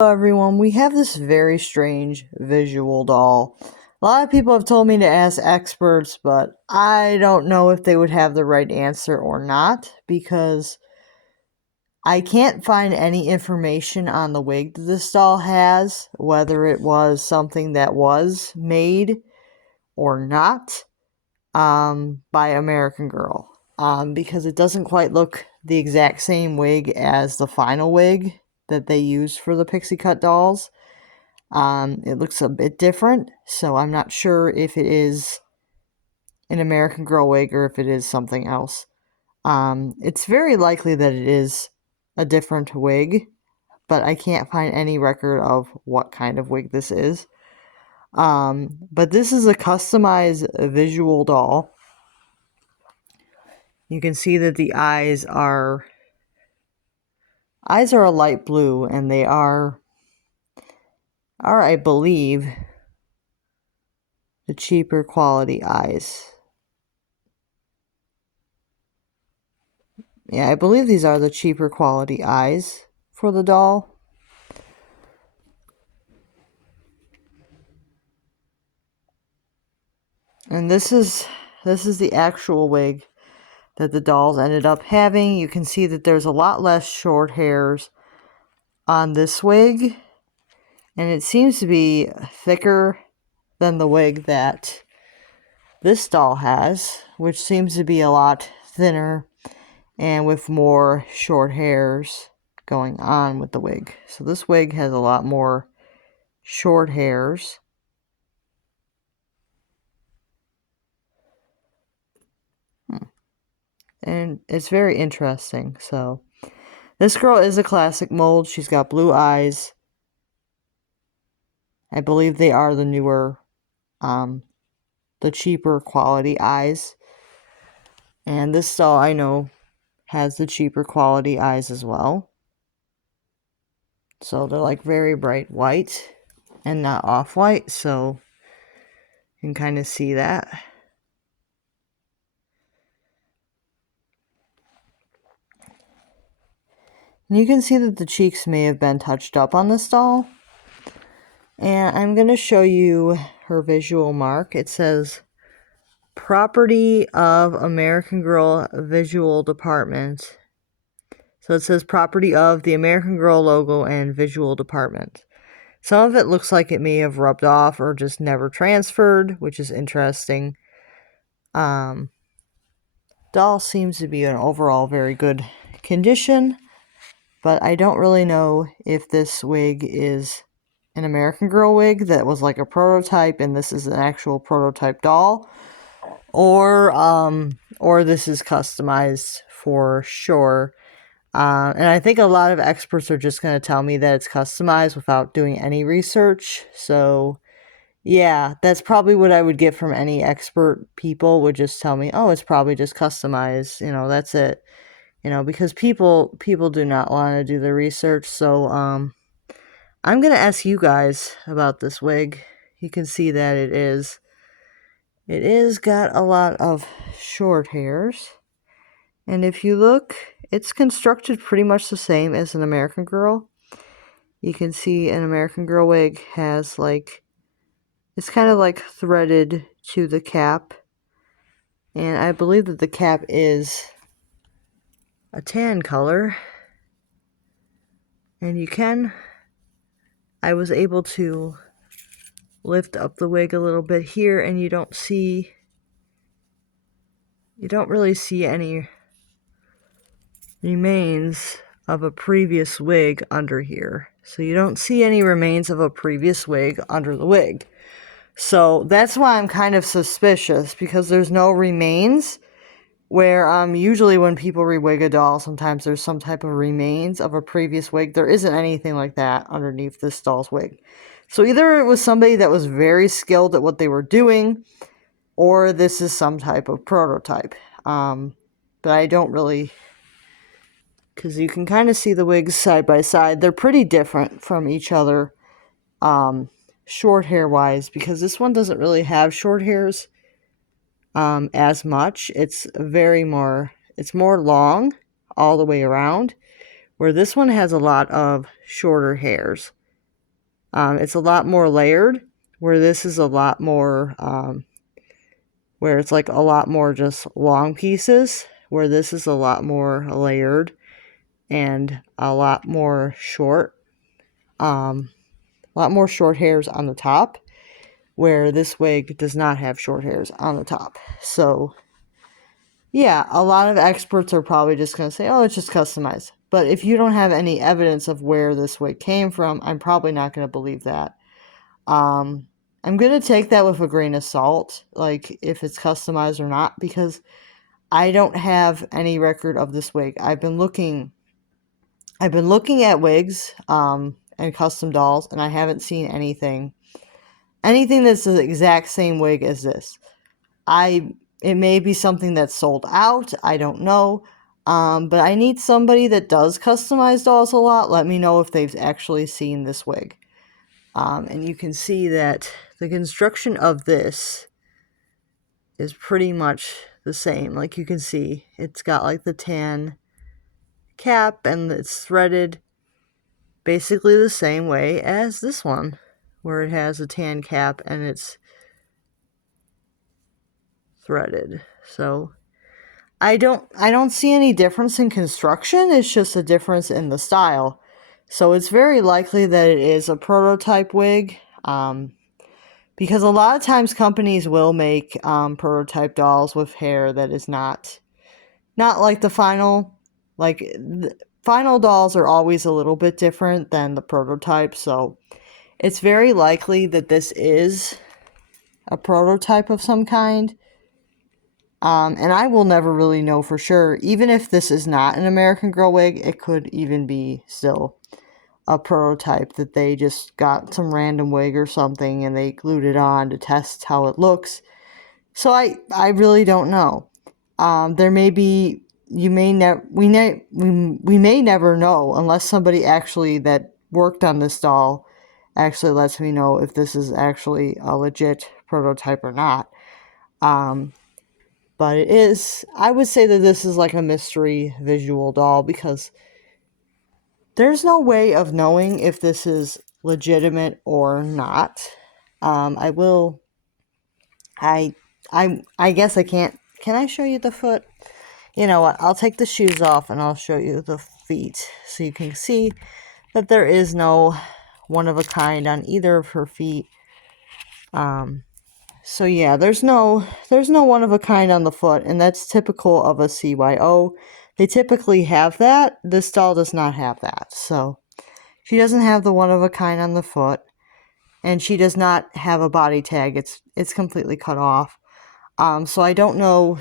Hello everyone, we have this very strange visual doll. A lot of people have told me to ask experts, but I don't know if they would have the right answer or not because I can't find any information on the wig that this doll has, whether it was something that was made or not by American Girl. Because it doesn't quite look the exact same wig as the final wig that they used for the Pixie Cut dolls. It looks a bit different, so I'm not sure if it is an American Girl wig or if it is something else. It's very likely that it is a different wig, but I can't find any record of what kind of wig this is. But this is a customized visual doll. You can see that the eyes are a light blue, and they are I believe, the cheaper quality eyes. Yeah, I believe these are the cheaper quality eyes for the doll. And this is the actual wig that the dolls ended up having. You can see that there's a lot less short hairs on this wig, and it seems to be thicker than the wig that this doll has, which seems to be a lot thinner and with more short hairs going on with the wig. So this wig has a lot more short hairs. And it's very interesting. So this girl is a classic mold. She's got blue eyes. I believe they are the newer, the cheaper quality eyes. And this doll, I know, has the cheaper quality eyes as well. So they're like very bright white and not off-white, so you can kind of see that. And you can see that the cheeks may have been touched up on this doll. And I'm going to show you her visual mark. It says, Property of American Girl Visual Department. So it says property of the American Girl logo and visual department. Some of it looks like it may have rubbed off or just never transferred, which is interesting. Doll seems to be in overall very good condition, but I don't really know if this wig is an American Girl wig that was like a prototype and this is an actual prototype doll, or this is customized for sure. And I think a lot of experts are just going to tell me that it's customized without doing any research. So, yeah, that's probably what I would get from any expert people would just tell me, oh, it's probably just customized. You know, that's it. You know, because people do not want to do the research. So, I'm going to ask you guys about this wig. You can see that it is got a lot of short hairs. And if you look, it's constructed pretty much the same as an American Girl. You can see an American Girl wig has like, it's kind of like threaded to the cap. And I believe that the cap is a tan color. And I was able to lift up the wig a little bit here, and you don't really see any remains of a previous wig under here. So you don't see any remains of a previous wig under the wig. So that's why I'm kind of suspicious, because there's no remains, where usually when people re-wig a doll, sometimes there's some type of remains of a previous wig. There isn't anything like that underneath this doll's wig. So either it was somebody that was very skilled at what they were doing, or this is some type of prototype. But I don't really, because you can kind of see the wigs side by side. They're pretty different from each other, short hair wise, because this one doesn't really have short hairs as much. It's more long all the way around, where this one has a lot of shorter hairs. It's a lot more layered, where this is a lot more, where it's like a lot more just long pieces, where this is a lot more layered and a lot more short, a lot more short hairs on the top, where this wig does not have short hairs on the top. So yeah, a lot of experts are probably just going to say, oh, it's just customized. But if you don't have any evidence of where this wig came from, I'm probably not going to believe that. I'm going to take that with a grain of salt, like if it's customized or not, because I don't have any record of this wig. I've been looking at wigs and custom dolls, and I haven't seen anything that's the exact same wig as this. It may be something that's sold out, I don't know. But I need somebody that does customize dolls a lot. Let me know if they've actually seen this wig. And you can see that the construction of this is pretty much the same. Like you can see, it's got like the tan cap and it's threaded basically the same way as this one, where it has a tan cap and it's threaded. So I don't see any difference in construction. It's just a difference in the style. So it's very likely that it is a prototype wig, because a lot of times companies will make prototype dolls with hair that is not like the final. Like the final dolls are always a little bit different than the prototype. So it's very likely that this is a prototype of some kind. And I will never really know for sure. Even if this is not an American Girl wig, it could even be still a prototype that they just got some random wig or something and they glued it on to test how it looks. So I really don't know. There may be, we may never know unless somebody actually that worked on this doll actually lets me know if this is actually a legit prototype or not. But it is, I would say that this is like a mystery visual doll because there's no way of knowing if this is legitimate or not. I guess I can't. Can I show you the foot? You know what? I'll take the shoes off and I'll show you the feet so you can see that there is no one of a kind on either of her feet. So yeah, there's no one of a kind on the foot, and that's typical of a CYO. They typically have that. This doll does not have that. So she doesn't have the one of a kind on the foot, and she does not have a body tag. It's completely cut off. So I don't know.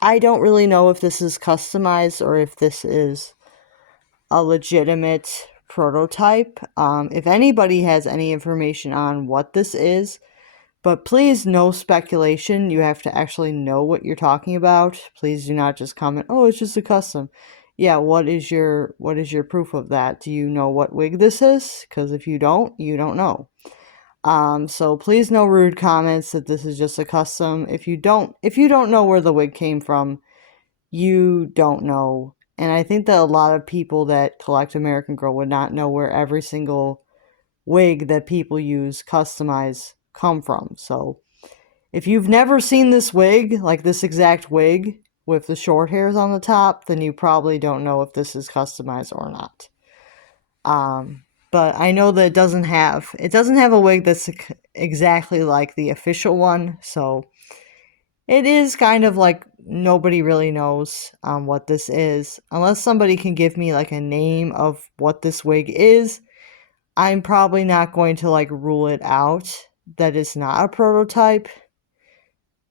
I don't really know if this is customized or if this is a legitimate prototype. If anybody has any information on what this is, but please, no speculation. You have to actually know what you're talking about. Please do not just comment, oh, it's just a custom. Yeah, what is your proof of that? Do you know what wig this is? Because if you don't know. So please no rude comments that this is just a custom. If you don't know where the wig came from, you don't know. And I think that a lot of people that collect American Girl would not know where every single wig that people use customize come from. So if you've never seen this wig, like this exact wig with the short hairs on the top, then you probably don't know if this is customized or not. But I know that it doesn't have a wig that's exactly like the official one, so it is kind of like nobody really knows what this is. Unless somebody can give me like a name of what this wig is, I'm probably not going to like rule it out that it's not a prototype.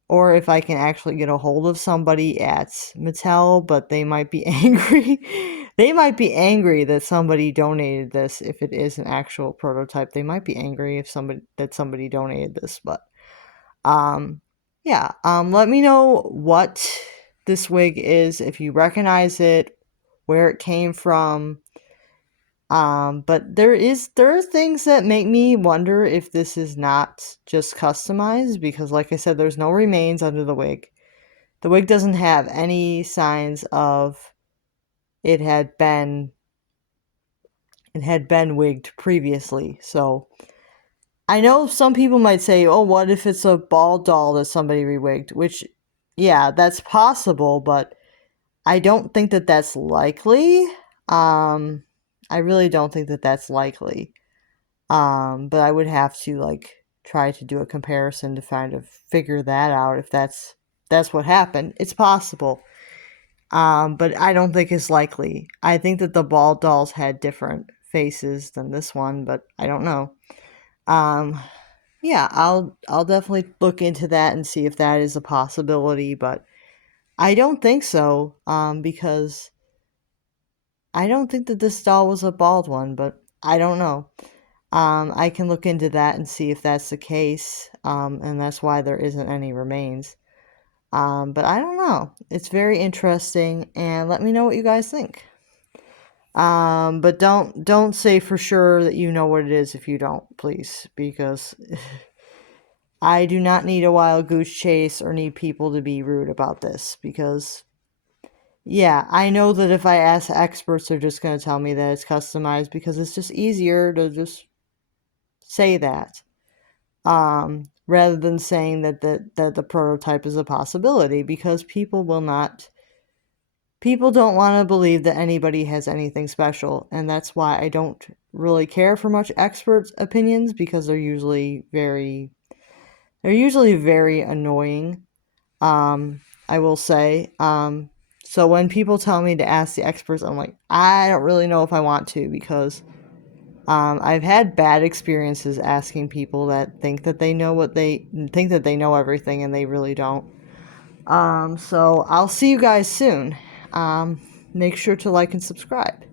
Or if I can actually get a hold of somebody at Mattel, but they might be angry. They might be angry that somebody donated this if it is an actual prototype. They might be angry if somebody donated this, but yeah, let me know what this wig is, if you recognize it, where it came from. But there are things that make me wonder if this is not just customized, because like I said, there's no remains under the wig. The wig doesn't have any signs of it had been and had been wigged previously. So I know some people might say, oh, what if it's a bald doll that somebody rewigged? Which, yeah, that's possible, but I don't think that that's likely. I really don't think that that's likely. But I would have to like try to do a comparison to kind of figure that out if that's what happened. It's possible. But I don't think it's likely. I think that the bald dolls had different faces than this one, but I don't know. Yeah, I'll definitely look into that and see if that is a possibility, but I don't think so. Because I don't think that this doll was a bald one, but I don't know. I can look into that and see if that's the case, and that's why there isn't any remains. But I don't know. It's very interesting, and let me know what you guys think. But don't say for sure that you know what it is if you don't, please, because I do not need a wild goose chase or need people to be rude about this, because yeah, I know that if I ask experts, they're just going to tell me that it's customized because it's just easier to just say that. Rather than saying that the prototype is a possibility, because people don't want to believe that anybody has anything special, and that's why I don't really care for much experts' opinions, because they're usually very annoying. I will say. So when people tell me to ask the experts, I'm like, I don't really know if I want to, because I've had bad experiences asking people that think that they know everything, and they really don't. So I'll see you guys soon. Make sure to like and subscribe.